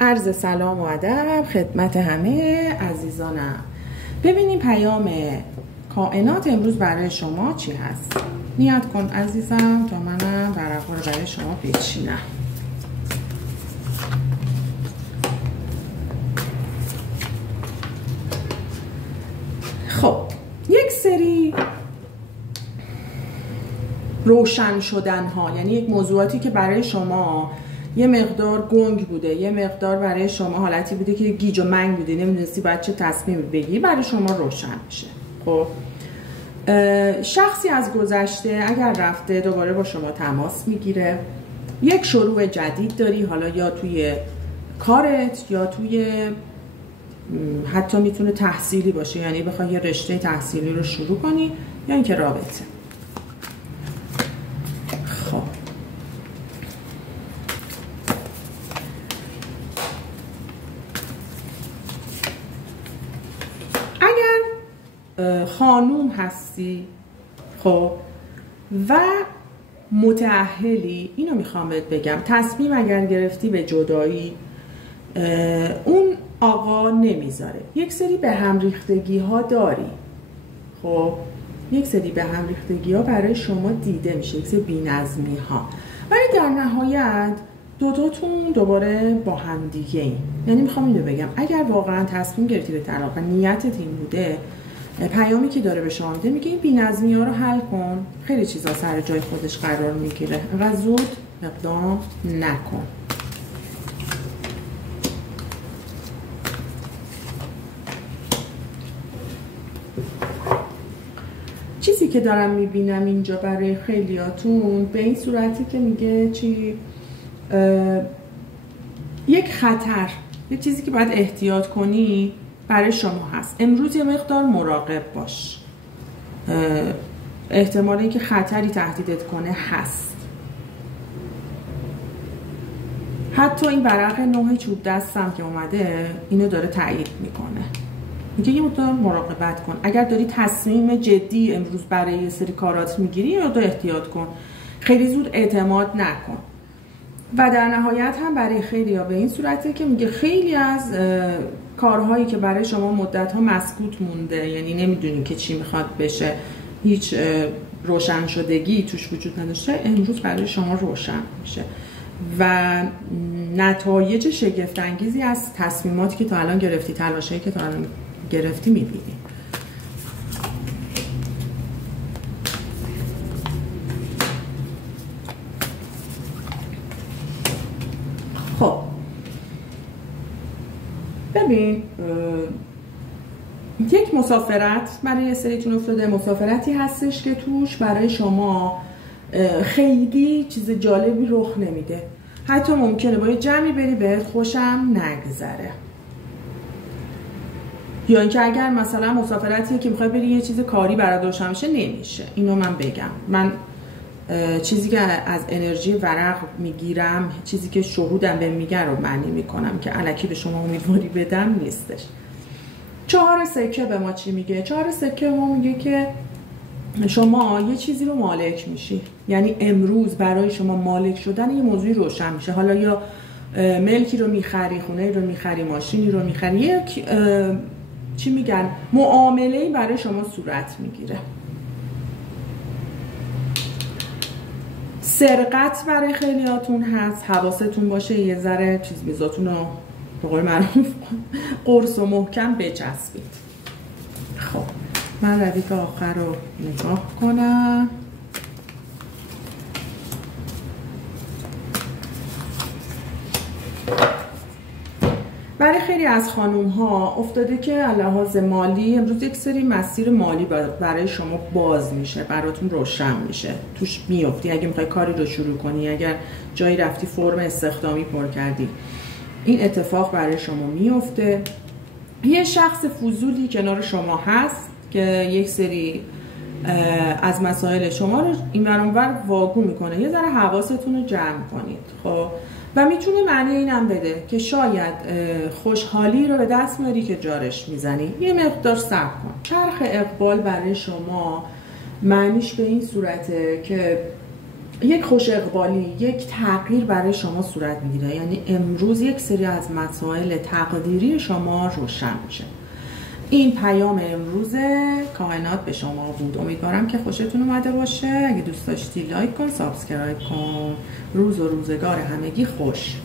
عرض سلام و ادب خدمت همه عزیزانم. ببینیم پیام کائنات امروز برای شما چی هست. نیت کن عزیزم تا منم ورقا رو برای شما بچینم. خب یک سری روشن شدن ها، یعنی یک موضوعاتی که برای شما یه مقدار گنگ بوده، یه مقدار برای شما حالتی بوده که گیج و منگ بوده، نمیدونستی باید چه تصمیمی بگیری، برای شما روشن میشه. خب شخصی از گذشته اگر رفته دوباره با شما تماس میگیره، یک شروع جدید داری، حالا یا توی کارت یا توی حتی میتونه تحصیلی باشه، یعنی بخوای یه رشته تحصیلی رو شروع کنی یا اینکه رابطه. خب اگر خانوم هستی خب و متأهلی، اینو میخوام بهت بگم، تصمیم اگر گرفتی به جدایی، اون آقا نمیذاره. یک سری به هم ریختگی ها داری، خب یک سری به هم ریختگی ها برای شما دیده میشه، یک سری بی‌نظمی ها، ولی در نهایت دوتاتون دوباره با هم دیگه این. یعنی میخوام اینو بگم اگر واقعا تصمیم گرفتی به طلاق و نیتت این بوده، پیامی که داره به شما میده میگه این بی‌نظمی ها رو حل کن، خیلی چیزا سر جای خودش قرار میگیره و زود اقدام نکن. چیزی که دارم میبینم اینجا برای خیلیاتون به این صورتی که میگه چی، یک خطر، یک چیزی که باید احتیاط کنی برای شما هست. امروز یه مقدار مراقب باش، احتمال اینکه خطری تهدیدت کنه هست. حتی این ورق 9 چوب دستم که اومده اینو داره تایید میکنه، میگه یه مقدار مراقبت کن. اگر داری تصمیم جدی امروز برای یه سری کارات میگیری یا دو احتیاط کن، خیلی زود اعتماد نکن. و در نهایت هم برای خیلی ها به این صورته که میگه خیلی از کارهایی که برای شما مدت ها مسکوت مونده، یعنی نمیدونی که چی میخواد بشه، هیچ روشن شدگی توش وجود نداشته، امروز برای شما روشن میشه و نتایج شگفت انگیزی از تصمیماتی که تا الان گرفتی، تلاشایی که تا الان گرفتی میبینی. خب ببین، یک مسافرت برای یه سریتون افتاده، مسافرتی هستش که توش برای شما خیلی چیز جالبی رخ نمیده، حتی ممکنه با یه جمعی بری بهت خوشم نگذره، یا اینکه اگر مثلا مسافرتیه که میخوای بری یه چیز کاری برات روشن بشه نمیشه. اینو من بگم، من چیزی که از انرژی ورق میگیرم، چیزی که شهودم به میگه رو معنی میکنم که الکی به شما امیدواری بدم نیستش. 4 سکه به ما چی میگه؟ 4 سکه به ما میگه که شما یه چیزی رو مالک میشی، یعنی امروز برای شما مالک شدن یه موضوعی روشن میشه. حالا یا ملکی رو میخری، خونه رو میخری، ماشینی رو میخری، یک چی میگن معامله‌ای برای شما صورت میگیره. سرقت برای خیلیاتون هست، حواستون باشه یه ذره چیز میزاتون رو به قول معروف قرص و محکم بچسبید. خب من ردیف آخر رو نگاه کنم. برای خیلی از خانوم ها افتاده که لحاظ مالی امروز یک سری مسیر مالی برای شما باز میشه، براتون روشن میشه، توش میافتی. اگه میخوای کاری رو شروع کنی، اگر جایی رفتی فرم استخدامی پر کردی، این اتفاق برای شما میفته. یه شخص فضولی کنار شما هست که یک سری از مسائل شما رو این ور اون ور واگو میکنه، یه ذره حواستون رو جمع کنید. خب و میتونه معنی اینم بده که شاید خوشحالی رو به دست میاری که جارش میزنی، یه مقدار صبر کن. چرخ اقبال برای شما معنیش به این صورته که یک خوش اقبالی، یک تغییر برای شما صورت میگیره. یعنی امروز یک سری از مسائل تقدیری شما روشن میشه. این پیام امروز کائنات به شما بود. امیدوارم که خوشتون اومده باشه. اگه دوست داشتی لایک کن، سابسکرایب کن. روز و روزگار همگی خوش.